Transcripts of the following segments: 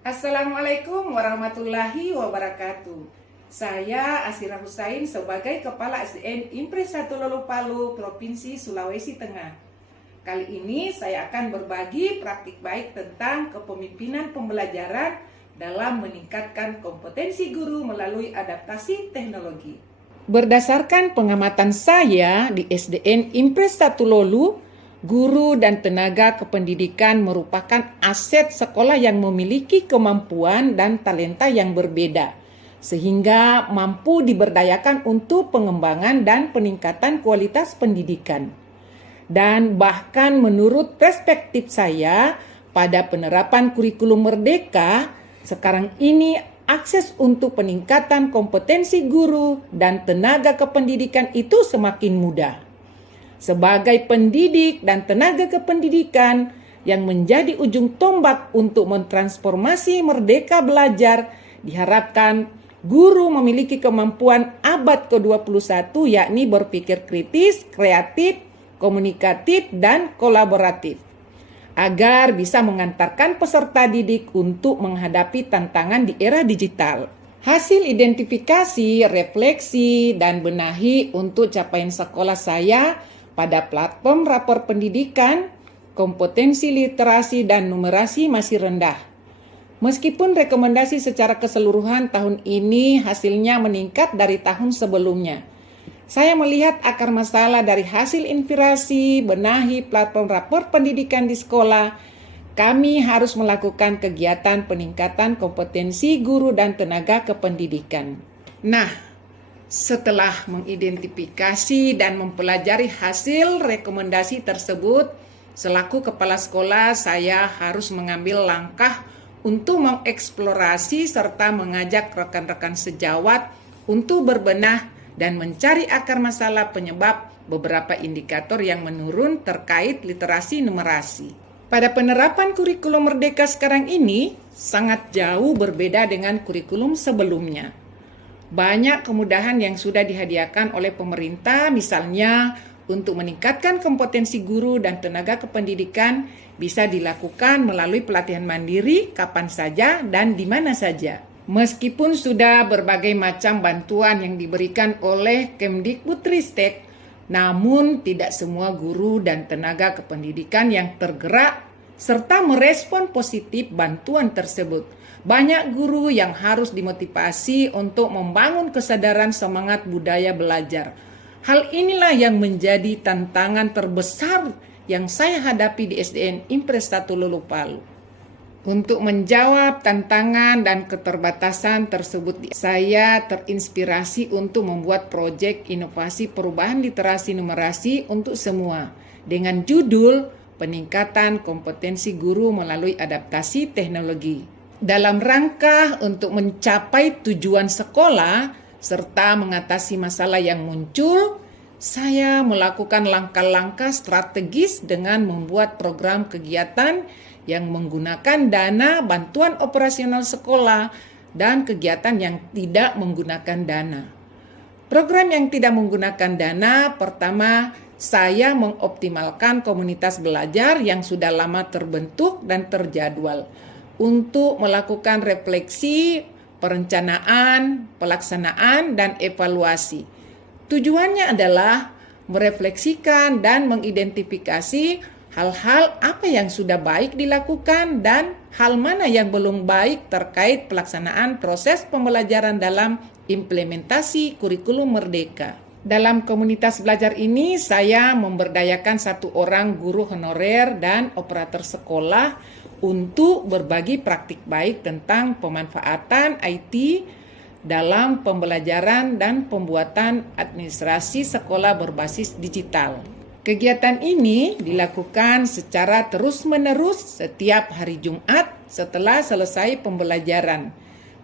Assalamualaikum warahmatullahi wabarakatuh. Saya Asira Husain sebagai Kepala SDN Impres 1 Lolo Palu, Provinsi Sulawesi Tengah. Kali ini saya akan berbagi praktik baik tentang kepemimpinan pembelajaran dalam meningkatkan kompetensi guru melalui adaptasi teknologi. Berdasarkan pengamatan saya di SDN Impres 1 Lolo, guru dan tenaga kependidikan merupakan aset sekolah yang memiliki kemampuan dan talenta yang berbeda, sehingga mampu diberdayakan untuk pengembangan dan peningkatan kualitas pendidikan. Dan bahkan menurut perspektif saya, pada penerapan kurikulum merdeka, sekarang ini akses untuk peningkatan kompetensi guru dan tenaga kependidikan itu semakin mudah. Sebagai pendidik dan tenaga kependidikan yang menjadi ujung tombak untuk mentransformasi merdeka belajar, diharapkan guru memiliki kemampuan abad ke-21 yakni berpikir kritis, kreatif, komunikatif, dan kolaboratif agar bisa mengantarkan peserta didik untuk menghadapi tantangan di era digital. Hasil identifikasi, refleksi, dan benahi untuk capaian sekolah saya pada platform rapor pendidikan, kompetensi literasi dan numerasi masih rendah. Meskipun rekomendasi secara keseluruhan tahun ini hasilnya meningkat dari tahun sebelumnya. Saya melihat akar masalah dari hasil inspirasi benahi platform rapor pendidikan di sekolah. Kami harus melakukan kegiatan peningkatan kompetensi guru dan tenaga kependidikan. Nah, setelah mengidentifikasi dan mempelajari hasil rekomendasi tersebut, selaku kepala sekolah saya harus mengambil langkah untuk mengeksplorasi serta mengajak rekan-rekan sejawat untuk berbenah dan mencari akar masalah penyebab beberapa indikator yang menurun terkait literasi numerasi. Pada penerapan kurikulum merdeka sekarang ini sangat jauh berbeda dengan kurikulum sebelumnya. Banyak kemudahan yang sudah dihadiahkan oleh pemerintah, misalnya untuk meningkatkan kompetensi guru dan tenaga kependidikan bisa dilakukan melalui pelatihan mandiri kapan saja dan di mana saja. Meskipun sudah berbagai macam bantuan yang diberikan oleh Kemdikbudristek, namun tidak semua guru dan tenaga kependidikan yang tergerak serta merespon positif bantuan tersebut. Banyak guru yang harus dimotivasi untuk membangun kesadaran semangat budaya belajar. Hal inilah yang menjadi tantangan terbesar yang saya hadapi di SDN Impres 1 Lolo Palu. Untuk menjawab tantangan dan keterbatasan tersebut, saya terinspirasi untuk membuat proyek inovasi perubahan literasi numerasi untuk semua dengan judul Peningkatan Kompetensi Guru Melalui Adaptasi Teknologi. Dalam rangka untuk mencapai tujuan sekolah serta mengatasi masalah yang muncul, saya melakukan langkah-langkah strategis dengan membuat program kegiatan yang menggunakan dana bantuan operasional sekolah dan kegiatan yang tidak menggunakan dana. Program yang tidak menggunakan dana, pertama, saya mengoptimalkan komunitas belajar yang sudah lama terbentuk dan terjadwal untuk melakukan refleksi, perencanaan, pelaksanaan, dan evaluasi. Tujuannya adalah merefleksikan dan mengidentifikasi hal-hal apa yang sudah baik dilakukan dan hal mana yang belum baik terkait pelaksanaan proses pembelajaran dalam implementasi kurikulum merdeka. Dalam komunitas belajar ini, saya memberdayakan 1 orang guru honorer dan operator sekolah untuk berbagi praktik baik tentang pemanfaatan IT dalam pembelajaran dan pembuatan administrasi sekolah berbasis digital. Kegiatan ini dilakukan secara terus-menerus setiap hari Jumat setelah selesai pembelajaran.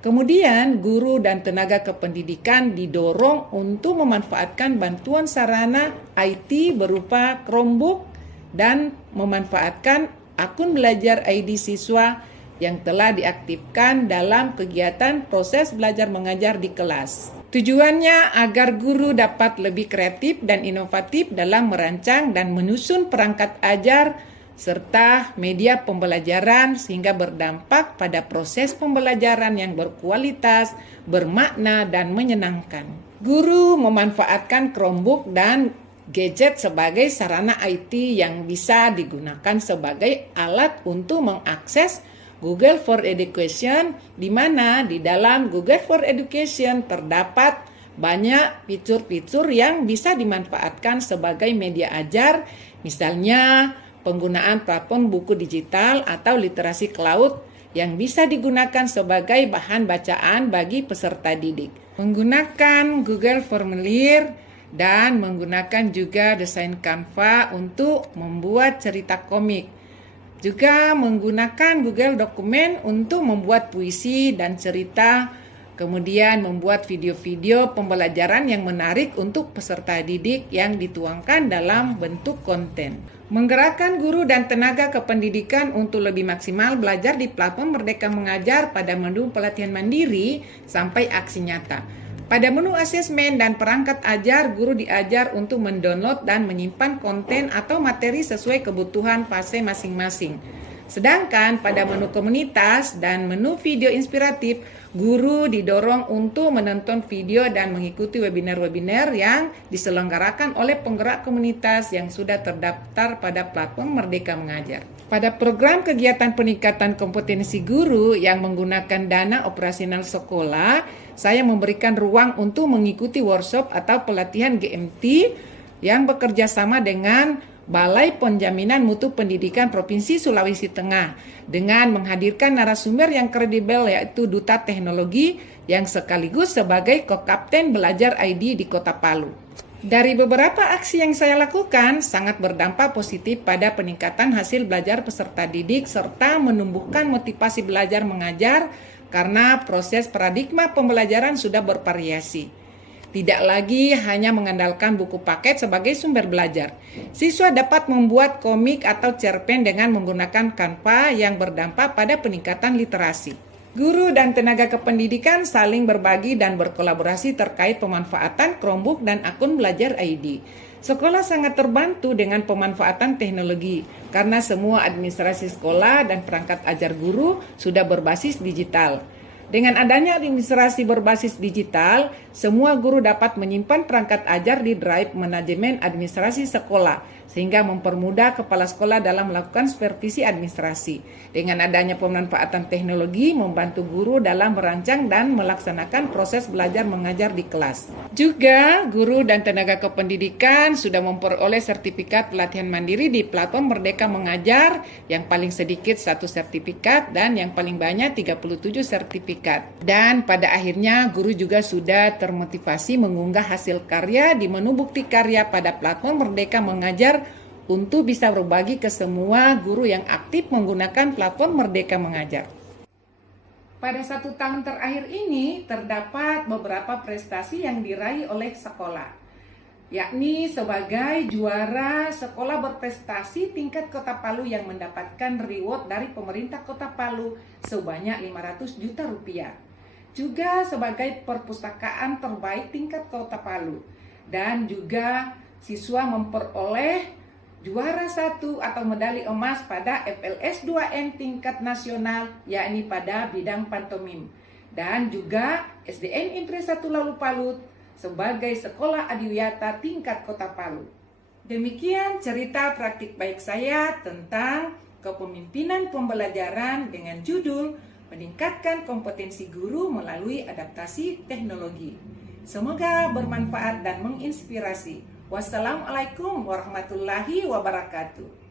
Kemudian, guru dan tenaga kependidikan didorong untuk memanfaatkan bantuan sarana IT berupa Chromebook dan memanfaatkan akun belajar ID siswa yang telah diaktifkan dalam kegiatan proses belajar mengajar di kelas. Tujuannya agar guru dapat lebih kreatif dan inovatif dalam merancang dan menyusun perangkat ajar serta media pembelajaran sehingga berdampak pada proses pembelajaran yang berkualitas, bermakna, dan menyenangkan. Guru memanfaatkan Chromebook dan gadget sebagai sarana IT yang bisa digunakan sebagai alat untuk mengakses Google for Education, di mana di dalam Google for Education terdapat banyak fitur-fitur yang bisa dimanfaatkan sebagai media ajar, misalnya penggunaan platform buku digital atau literasi cloud yang bisa digunakan sebagai bahan bacaan bagi peserta didik. Menggunakan Google Formulir dan menggunakan juga desain Canva untuk membuat cerita komik. Juga menggunakan Google Dokumen untuk membuat puisi dan cerita, kemudian membuat video-video pembelajaran yang menarik untuk peserta didik yang dituangkan dalam bentuk konten. Menggerakkan guru dan tenaga kependidikan untuk lebih maksimal belajar di platform Merdeka Mengajar pada menu pelatihan mandiri sampai aksi nyata. Pada menu asesmen dan perangkat ajar, guru diajar untuk mendownload dan menyimpan konten atau materi sesuai kebutuhan fase masing-masing. Sedangkan pada menu komunitas dan menu video inspiratif, guru didorong untuk menonton video dan mengikuti webinar-webinar yang diselenggarakan oleh penggerak komunitas yang sudah terdaftar pada platform Merdeka Mengajar. Pada program kegiatan peningkatan kompetensi guru yang menggunakan dana operasional sekolah, saya memberikan ruang untuk mengikuti workshop atau pelatihan GMT yang bekerja sama dengan Balai Penjaminan Mutu Pendidikan Provinsi Sulawesi Tengah dengan menghadirkan narasumber yang kredibel, yaitu Duta Teknologi yang sekaligus sebagai ko-kapten belajar ID di Kota Palu. Dari beberapa aksi yang saya lakukan sangat berdampak positif pada peningkatan hasil belajar peserta didik serta menumbuhkan motivasi belajar mengajar karena proses paradigma pembelajaran sudah bervariasi. Tidak lagi hanya mengandalkan buku paket sebagai sumber belajar. Siswa dapat membuat komik atau cerpen dengan menggunakan Canva yang berdampak pada peningkatan literasi. Guru dan tenaga kependidikan saling berbagi dan berkolaborasi terkait pemanfaatan Chromebook dan akun belajar ID. Sekolah sangat terbantu dengan pemanfaatan teknologi karena semua administrasi sekolah dan perangkat ajar guru sudah berbasis digital. Dengan adanya administrasi berbasis digital, semua guru dapat menyimpan perangkat ajar di drive manajemen administrasi sekolah, sehingga mempermudah kepala sekolah dalam melakukan supervisi administrasi. Dengan adanya pemanfaatan teknologi, membantu guru dalam merancang dan melaksanakan proses belajar mengajar di kelas. Juga, guru dan tenaga kependidikan sudah memperoleh sertifikat pelatihan mandiri di platform Merdeka Mengajar, yang paling sedikit 1 sertifikat dan yang paling banyak 37 sertifikat. Dan pada akhirnya guru juga sudah termotivasi mengunggah hasil karya di menu bukti karya pada platform Merdeka Mengajar untuk bisa berbagi ke semua guru yang aktif menggunakan platform Merdeka Mengajar. Pada 1 tahun terakhir ini terdapat beberapa prestasi yang diraih oleh sekolah, yakni sebagai juara sekolah berprestasi tingkat Kota Palu yang mendapatkan reward dari pemerintah Kota Palu sebanyak 500 juta rupiah. Juga sebagai perpustakaan terbaik tingkat Kota Palu. Dan juga siswa memperoleh juara 1 atau medali emas pada FLS 2N tingkat nasional, yakni pada bidang pantomim. Dan juga SDN Impres 1 Lalu Palu sebagai sekolah adiwiyata tingkat Kota Palu. Demikian cerita praktik baik saya tentang kepemimpinan pembelajaran dengan judul meningkatkan kompetensi guru melalui adaptasi teknologi. Semoga bermanfaat dan menginspirasi. Wassalamualaikum warahmatullahi wabarakatuh.